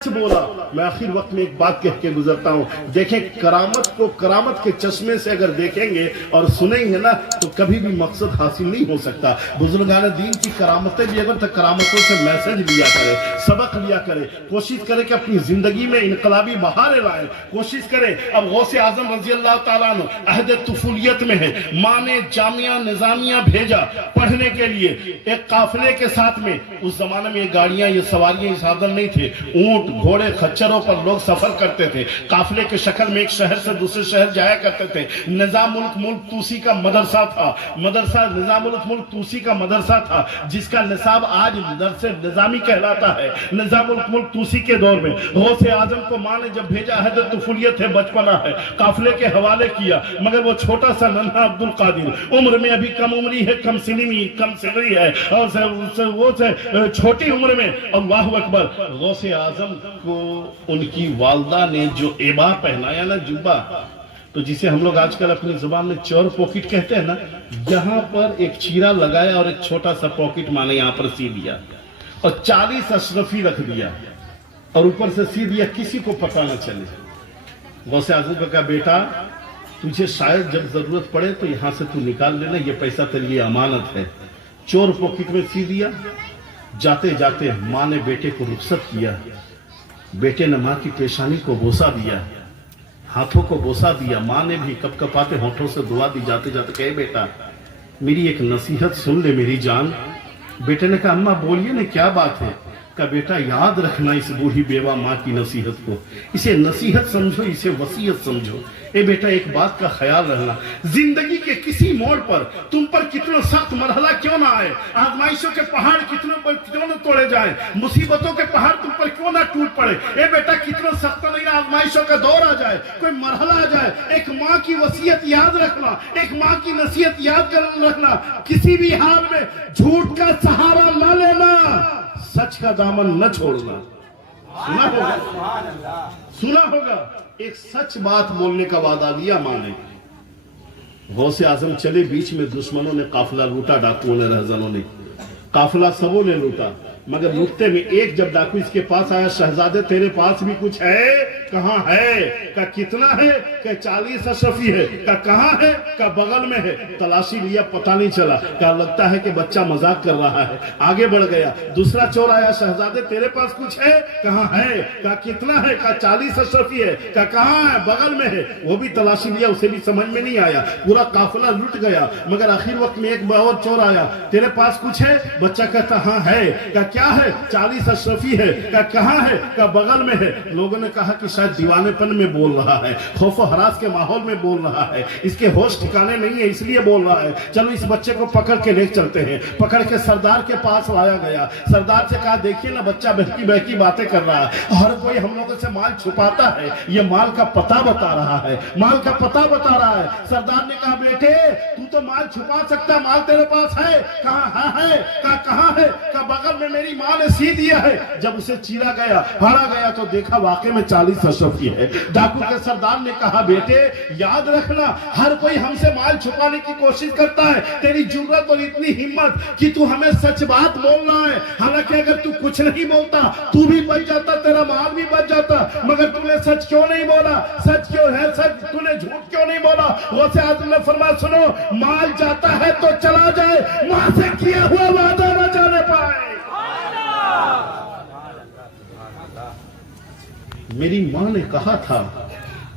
बोला। मैं आखिर वक्त में एक बात कह के गुजरता हूँ, देखें करामत को करामत के चश्मे से अगर देखेंगे और सुनेंगे ना तो कभी भी मकसद हासिल नहीं हो सकता। बुजुर्गान दीन की करामतें भी अगर तक करामतों से मैसेज लिया करे, सबक लिया करे, कोशिश करे कि अपनी जिंदगी में इनकलाबी बहारें लाए, कोशिश करे। अब गौसे आजम रजी अल्लाह ताला अन्हु अहद तुफुलियत में है, माँ ने जामिया निजामिया भेजा पढ़ने के लिए एक काफिले के साथ में। उस जमाने में ये गाड़ियां ये सवारियां ये साधन नहीं थे, ऊंट घोड़े खच्चरों पर लोग सफर करते थे। काफिले के शक्ल में एक शहर से दूसरे शहर जाया करते थे। निजामुल मुल्क तूसी का मदरसा था, मदरसा निजामुल मुल्क तूसी का मदरसा था, जिसका निसाब आज दरसे निजामी कहलाता है। निजामुल मुल्क तूसी के दौर में गौसे आजम को माँ ने जब भेजा, हजरत तुफुलियत है, बचपना है, काफिले के हवाले किया। मगर वो छोटा सा नन्हा अब्दुल कादिर उम्र में अभी कम उम्री है, कम सिनी है और वो छोटी उम्र में अल्लाहु अकबर। गौसे आजम को उनकी वालदा ने जो एबा पहनाया ना, जुब्बा, तो जिसे हम लोग आजकल अपनी जुबान में चोर पॉकेट कहते हैं ना, यहाँ पर एक चीरा लगाया और एक छोटा सा पॉकेट माने यहाँ पर सी दिया और 40 अशरफी रख दिया और ऊपर से सी दिया, किसी को पता ना चले। गौसे आजम का कहा, बेटा तुझे शायद जब जरूरत पड़े तो यहां से तू निकाल लेना, ये पैसा तेरे लिए अमानत है। चोर पॉकेट में सी दिया। जाते जाते माँ ने बेटे को रुखसत किया। बेटे ने माँ की पेशानी को बोसा दिया, हाथों को बोसा दिया। माँ ने भी कपकपाते होठों से दुआ दी। जाते जाते कहे, बेटा मेरी एक नसीहत सुन ले मेरी जान। बेटे ने कहा, अम्मा बोलिए ना, क्या बात है? का बेटा याद रखना इस बूढ़ी बेवा माँ की नसीहत को, इसे नसीहत समझो, इसे वसीयत समझो। ए बेटा एक बात का ख्याल रखना, जिंदगी के किसी मोड़ पर तुम पर कितना सख्त मरहला क्यों ना आए, आजमाइशों के पहाड़ कितनों पर क्यों न तोड़े जाए, मुसीबतों के पहाड़ तुम पर क्यों ना टूट पड़े। ए बेटा कितना सख्त नहीं ना आजमाइशों का दौर आ जाए, कोई मरहला आ जाए, एक माँ की वसीयत याद रखना, एक माँ की नसीहत याद कर रखना। किसी भी हाल में झूठ का सहारा न लेना, सच का दामन न छोड़ना। सुना होगा एक सच बात बोलने का वादा लिया मां ने। गौसे आजम चले, बीच में दुश्मनों ने काफिला लूटा, डाकुओं ने, रहजनों ने काफिला सबों ने लूटा। मगर लूटते में एक जब डाकू इसके पास आया, शहजादे तेरे पास भी कुछ है? कहाँ है? का कितना है? का 40 अशरफी है। का कहाँ है? का बगल में है। तलाशी लिया, पता नहीं चला। क्या लगता है कि बच्चा मजाक कर रहा है। आगे बढ़ गया, दूसरा चोर आया, शहजादे तेरे पास कुछ है? कहाँ है? का कितना है? का 40 अशरफी है। का कहाँ है? बगल में है। वो भी तलाशी लिया, उसे भी समझ में नहीं आया, पूरा काफिला लुट गया। मगर आखिर वक्त में एक और चोर आया, तेरे पास कुछ है? बच्चा कहता हाँ है। का क्या है? 40 अशरफी है। का कहाँ है? का बगल में है। लोगों ने कहा कि शायद दीवानेपन में बोल रहा है, खौफ हरास के माहौल में बोल रहा है, इसके होश ठिकाने नहीं है इसलिए बोल रहा है। चलो इस बच्चे को पकड़ के ले चलते हैं। पकड़ के सरदार के पास लाया गया। सरदार से कहा, देखिए ना बच्चा बहकी बहकी बातें कर रहा है, हर कोई हम लोगों से माल छुपाता है, ये माल का पता बता रहा है, माल का पता बता रहा है। सरदार ने कहा, बेटे तू तो माल छुपा सकता, माल तेरे पास है? कहाँ है? का कहाँ है? का बगल में मेरी माँ ने सी दिया है। जब उसे चीरा गया, फाड़ा गया तो देखा वाकई में 40 अशरफी है। डाकू के सरदार ने कहा, बेटे याद रखना, हर कोई हमसे माल छुपाने की कोशिश करता है, तेरी जुर्रत और इतनी हिम्मत कि तू हमें सच बात बोलना है। हालांकि अगर तू कुछ नहीं बोलता तू भी बच जाता, तेरा माल भी बच जाता, मगर तूने सच क्यों नहीं बोला? सच क्यों है? सच तूने झूठ क्यों नहीं बोला? गौसे आजम ने फरमाया, सुनो माल जाता है तो चला जाए, मां से किया हुआ वादा न जाने पाए। मेरी माँ ने कहा था,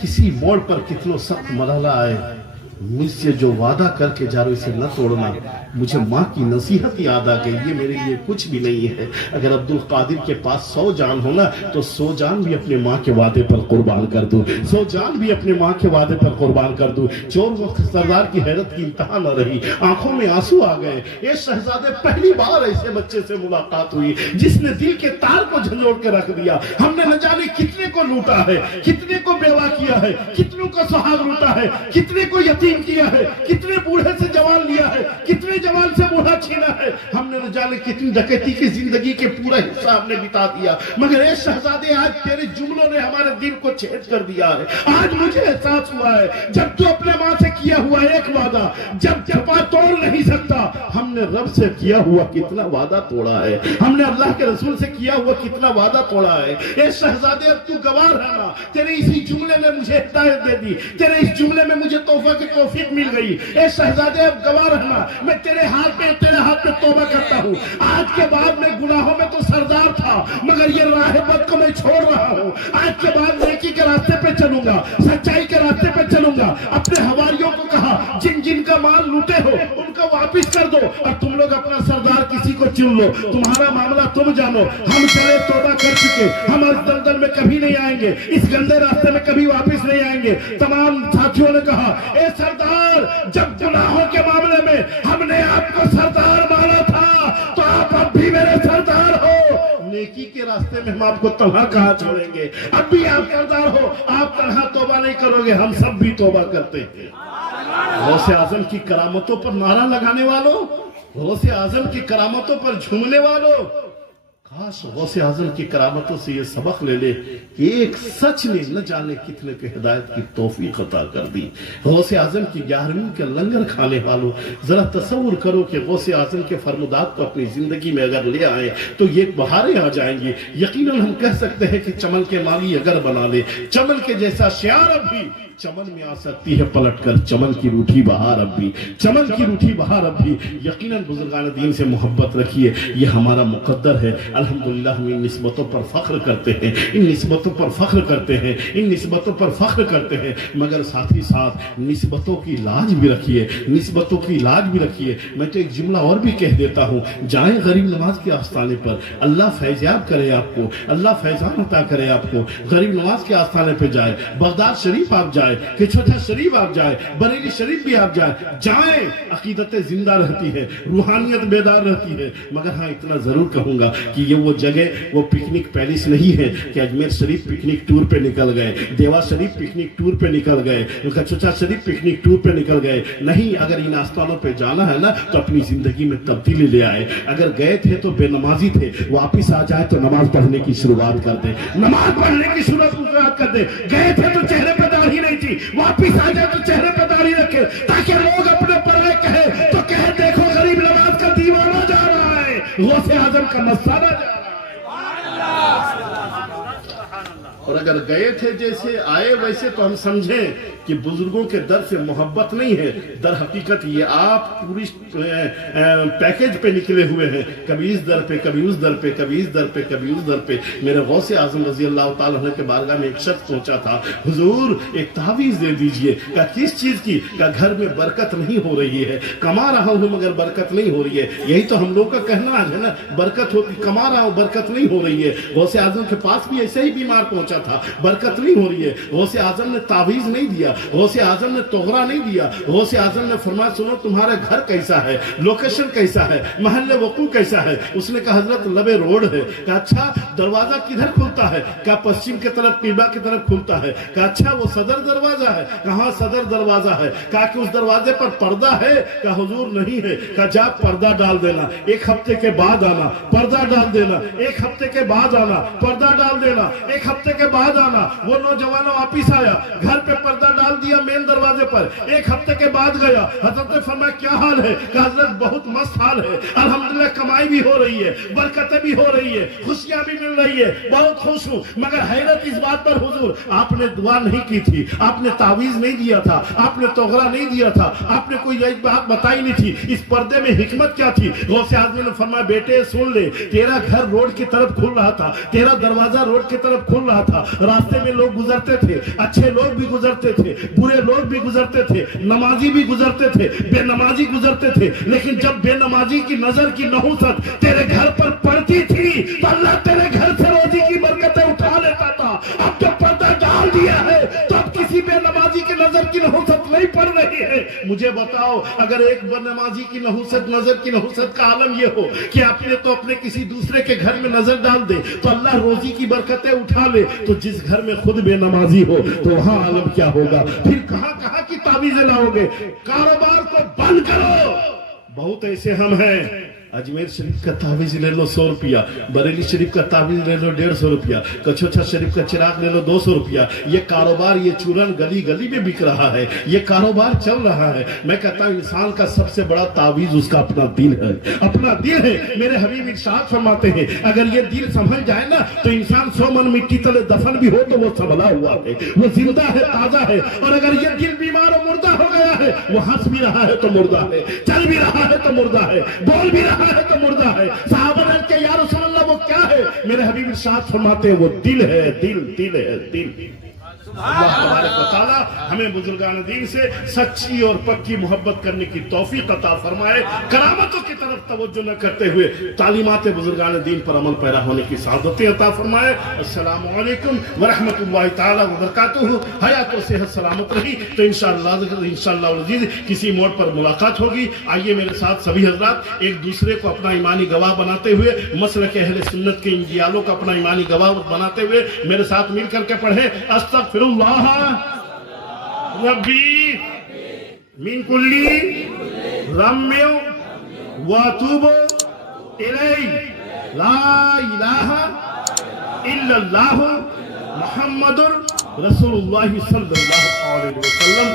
किसी मोड़ पर कितना सख्त मरहला आए, मुझसे जो वादा करके जा रहे इसे न तोड़ना। मुझे माँ की नसीहत याद आ गई, ये मेरे लिए कुछ भी नहीं है। अगर अब्दुल कादिर के पास 100 जान हो ना तो 100 जान भी अपने माँ के वादे पर कुर्बान कर दूं, 100 जान भी अपने माँ के वादे पर कुर्बान कर दूं। चोर वक्त सरदार की हैरत की इंतहा न रही, आंखों में आंसू आ गए। ये शहजादे पहली बार ऐसे बच्चे से मुलाकात हुई जिसने दिल के तार को झंझोड़ के रख दिया। हमने न जाने कितने को लूटा है, कितने को बेवा किया है, कितनों को सुहाग लूटा है, कितने को यतीम यतीम किया है, कितने बूढ़े से जवान लिया है, कितने जवान से बूढ़ा छीना है, हमने न जाने कितनी डकैती की जिंदगी के पूरा हिस्सा हमने बिता दिया, मगर ए शहजादे आज तेरे जुमलों ने हमारे दिल को छेद कर दिया है। आज मुझे एहसास हुआ है जब तू अपने माँ से किया हुआ एक वादा जब चपा तोड़ नहीं सकता, हमने रब से किया हुआ कितना वादा तोड़ा है, हमने अल्लाह के रसूल से किया हुआ कितना वादा तोड़ा है। ए शहजादे अब तू गवाह रहना, तेरे इसी जुमले ने मुझे हिदायत दे दी, तेरे इस जुमले में मुझे तोहफा की तौफीक मिल गई। ए शहजादे अब गवाह रहना, मैं तेरे हाथ में तौबा करता हूँ। आज के बाद मैं गुनाहों में तो सरदार था, मगर ये राह बद को मैं छोड़ रहा हूँ। आज के बाद नेकी के रास्ते पे चलूंगा, सच्चाई के रास्ते पे चलूंगा। अपने हवारियों को कहा जिन जिन का माल लूटे हो उनका वापिस कर दो, और तुम लोग अपना सरदार किसी को चुन लो, तुम्हारा मामला तुम जानो। हम चले तौबा कर चुके, हम इस दलदल में कभी नहीं आएंगे, इस गंदे रास्ते में कभी वापिस नहीं आएंगे। तमाम साथियों ने कहा ए सरदार, जब गुनाहों के मामले में हमने आपको सरदार माना था तो आप अब भी मेरे सरदार हो। नेकी के रास्ते में हम आपको तनहा कहाँ छोड़ेंगे, अब भी आप सरदार हो, आप तनहा तौबा नहीं करोगे, हम सब भी तौबा करते हैं। गौसे आजम की करामतों पर नारा लगाने वालों, गौसे आजम की करामतों पर झूमने वालों, काश गौसे आजम की करामतों से ये सबक ले ले कि एक सच ने न जाने कितने के हिदायत की तौफीक अता कर दी। गौसे आजम की 11वीं के लंगर खाने वालों, जरा तसव्वुर करो कि गौसे आजम के फरमुदात को अपनी जिंदगी में अगर ले आए तो ये बहारें आ जाएंगी। यकीनन हम कह सकते हैं कि चमन के माली अगर बना ले, चमन के जैसा श्यार अब भी चमन में आ सकती है पलटकर, चमन की रूठी बहार अब भी, चमन की रूठी बहार अब भी। यकीनन बुजुर्गान दीन से मोहब्बत रखिए, ये हमारा मुकद्दर है। अल्हम्दुलिल्लाह हम इन निस्बतों पर फख्र करते हैं, इन निस्बतों पर फख्र करते हैं, इन निस्बतों पर फख्र करते हैं, मगर साथ ही साथ निस्बतों की लाज भी रखिए, निस्बतों की लाज भी रखिए। मैं तो एक जुमला और भी कह देता हूँ, जाएं गरीब नवाज के आस्थाने पर, अल्लाह फैज़याब करे आपको, अल्लाह फैज़ान अता करे आपको। गरीब नवाज के आस्थाने पर जाए, बगदाद शरीफ आप जाए, किचवटा शरीफ आप जाए, बरेली शरीफ भी आप जाए, अकीदत जिंदा रहती है, रूहानियत बेदार रहती है। मगर हाँ इतना जरूर कहूंगा कि ये वो जगह, वो पिकनिक पैलेस नहीं है कि अजमेर शरीफ पिकनिक टूर पे निकल गए, देवा शरीफ पिकनिक टूर पे निकल गए, कचौचा शरीफ पिकनिक टूर पे निकल गए। नहीं, अगर इन आस्थानों पे जाना है ना तो अपनी जिंदगी में तब्दीली ले आए। अगर गए थे तो बेनमाजी थे, वापिस आ जाए तो नमाज पढ़ने की शुरुआत कर दे, नमाज पढ़ने की शुरुआत कर दे। गए थे तो चेहरे पे दाढ़ी नहीं थी, वापिस आ जाए तो चेहरे पे दाढ़ी रखे, ताकि लोग अपने पर कहे तो कहे देखो गरीब नवाज का दीवाना जा रहा है, गौसे आजम का मस्ताना जा रहा है। और अगर गए थे जैसे आए वैसे तो हम समझें कि बुजुर्गों के दर से मोहब्बत नहीं है, दर हकीकत ये आप पूरी पैकेज पे निकले हुए हैं, कभी इस दर पे, कभी उस दर पे, कभी इस दर पे, कभी उस दर पे। मेरे गौसे आजम रजी अल्लाह ताला अन्हु के बारगाह में एक शख्स पहुंचा था, हुजूर एक तावीज दे दीजिए। का किस चीज की? का घर में बरकत नहीं हो रही है, कमा रहा हूं मगर बरकत नहीं हो रही है। यही तो हम लोग का कहना है ना, बरकत होती, कमा रहा हूं बरकत नहीं हो रही है। गौसे आजम के पास भी ऐसे ही बीमार पहुंचा था, बरकत नहीं हो रही है। गौसे आजम ने तावीज नहीं दिया, गौसे आजम ने तोहरा नहीं दिया, गौसे आजम ने फरमाया सुनो तुम्हारा घर कैसा है, लोकेशन कैसा है, महल्ले वकू कैसा है। उसने कहा हजरत लबे रोड है। कहा अच्छा दरवाजा किधर खुलता है? कहा पश्चिम की तरफ, पीबा की तरफ खुलता है। कहा अच्छा वो सदर दरवाजा है? कहा सदर दरवाजा है। कहा कि उस दरवाजे पर पर्दा है? कहा हुजूर नहीं है। कहा जा पर्दा डाल देना, एक हफ्ते के बाद आना, पर्दा डाल देना, एक हफ्ते के बाद आना, पर्दा डाल देना, एक हफ्ते के बाद आना। वो नौजवान वापिस आया, घर पे पर्दा डाल दिया मेन दरवाजे पर, एक हफ्ते के बाद गया। हजरत ने फरमाया क्या हाल है? कहा हजरत बहुत मस्त हाल है, अल्हम्दुलिल्लाह कमाई भी हो रही है, बरकतें भी हो रही है, खुशियां भी मिल रही है, बहुत खुश हूँ। मगर हैरत इस बात पर हुजूर आपने दुआ नहीं की थी, आपने तावीज नहीं दिया था, आपने तोहरा नहीं दिया था, आपने कोई एक बात बताई नहीं थी। इस पर्दे में हिकमत क्या थी? गौसे आजम ने फरमाया बेटे सुन ले, तेरा घर रोड की तरफ खुल रहा था, तेरा दरवाजा रोड की तरफ खुल रहा था, रास्ते में लोग गुजरते थे, अच्छे लोग भी गुजरते थे, बुरे लोग भी गुजरते थे, नमाजी भी गुजरते थे, बेनमाजी गुजरते थे। लेकिन जब बेनमाजी की नजर की नहुसत तेरे घर पर पड़ती थी तो अल्लाह तेरे घर से रोजी की बरकतें उठा लेता था। अब तो पर्दा डाल दिया है तो अब किसी बेनमाजी की नजर की नहुसत नहीं पड़ रही है, مجھے بتاؤ اگر ایک نمازی کی نحوست نظر کی نحوست کا عالم یہ ہو کہ اپنے تو اپنے کسی دوسرے کے گھر میں نظر ڈال دے تو اللہ روزی کی برکتیں اٹھا لے، تو جس گھر میں خود بے نمازی ہو تو وہاں عالم کیا ہوگا؟ پھر کہاں کہاں کی تعویذیں لاؤ گے؟ کاروبار کو بند کرو۔ بہت ایسے ہم ہیں، اجمیر شریف کا تعویذ لے لو 100 روپیہ، بریلی شریف کا تعویذ لے لو 150 روپیہ، کچھوچھا شریف کا چراغ لے لو 200 روپیہ۔ یہ کاروبار، یہ چولن گلی گلی میں بک رہا ہے، یہ کاروبار چل رہا ہے۔ میں کہتا ہوں انسان کا سب سے بڑا تعویذ اس کا اپنا دل ہے، اپنا دل ہے۔ میرے حبیب ارشاد فرماتے ہیں اگر یہ دل سنبھل جائے نا تو انسان 100 من مٹی تلے دفن بھی ہو تو وہ سنبھلا ہوا ہے، وہ زندہ ہے، تازہ ہے۔ اور اگر یہ دل بیمار و مردہ ہو گیا ہے، وہ ہنس بھی رہا ہے تو مردہ ہے، چل بھی رہا ہے تو مردہ ہے، بول بھی رہا ہے تو مردہ ہے۔ صحابہ نے کہ یا رسول اللہ وہ کیا ہے؟ میرے حبیب ارشاد فرماتے ہیں وہ دل ہے، دل ہے، دل۔ اللہ تبارک و تعالی ہمیں بزرگان دین سے سچی اور پکی محبت کرنے کی توفیق عطا فرمائے، کرامتوں کی طرف توجہ نہ کرتے ہوئے تعلیمات بزرگان دین پر عمل پیرا ہونے کی سعادتیں عطا فرمائے۔ السلام علیکم ورحمۃ اللہ تعالی وبرکاتہ۔ حیات و صحت سلامت رہی تو انشاءاللہ العزیز کسی موڑ پر ملاقات ہوگی۔ آئیے میرے ساتھ سبھی حضرات ایک دوسرے کو اپنا ایمانی گواہ بناتے ہوئے، مسلک اہل سنت کے ان جیالوں کو اپنا ایمانی گواہ بناتے ہوئے میرے ساتھ مل کر کے پڑھیں استغفر اللہ ربی من کلی ذنب واتوب الیہ لا الہ الا اللہ محمد رسول اللہ صلی اللہ علیہ وسلم۔